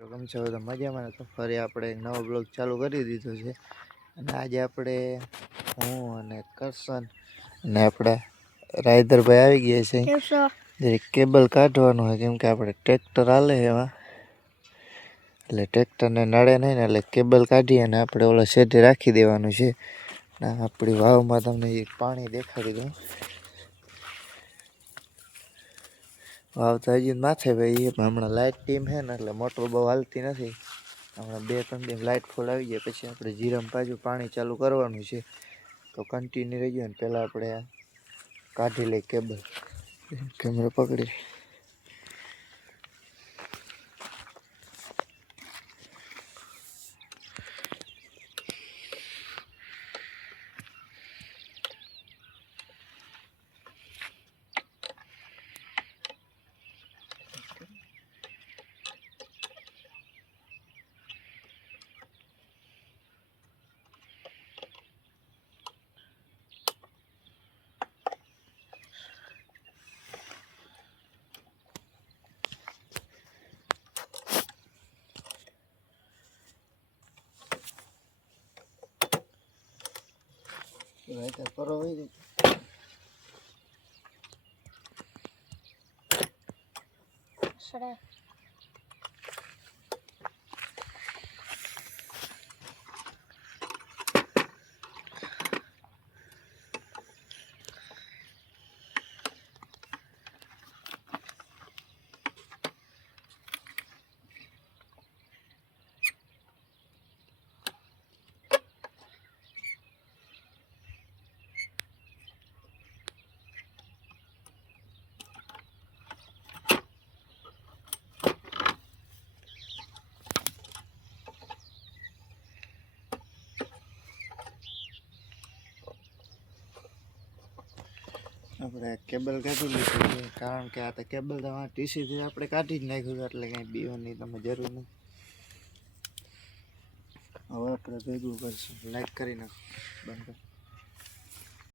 કેમ છો તો મજામાં? તો ફરી આપણે એક નવો બ્લોગ ચાલુ કરી દીધો છે અને આજે આપણે હું અને કરશન અને આપણા રાયધરભાઈ આવી ગયા છે જે કેબલ કાઢવાનું હોય કેમ કે આપણે ટ્રેક્ટર હાલે એમાં એટલે ટ્રેક્ટરને નડે નહીં ને એટલે કેબલ કાઢી અને આપણે ઓલા શેઢે રાખી દેવાનું છે. આપણી વાવમાં તમને એક પાણી દેખાડી દઉં. વાવ તો હજી માથે ભાઈ હમણાં લાઇટ ટીમ છે ને એટલે મોટર બહુ હાલતી નથી. હમણાં 2-3 દિન લાઇટ ફૂલ આવી જાય પછી આપણે જીરામાં પાછું પાણી ચાલુ કરવાનું છે. તો કન્ટિન્યુ રહી ગયો ને પહેલાં આપણે કાઢી લઈ કેબલ. કેમેરો પકડી કરો હોય સડે આપણે કેબલ કાઢી લીધું છે કારણ કે આ તો કેબલ તમારે ટીસીથી આપણે કાઢી જ નાખ્યું એટલે કંઈ બીવાની તમે જરૂર નથી. હવે આપણે ભેગું કરશું. લાઈક કરી નાખો બંધ કર.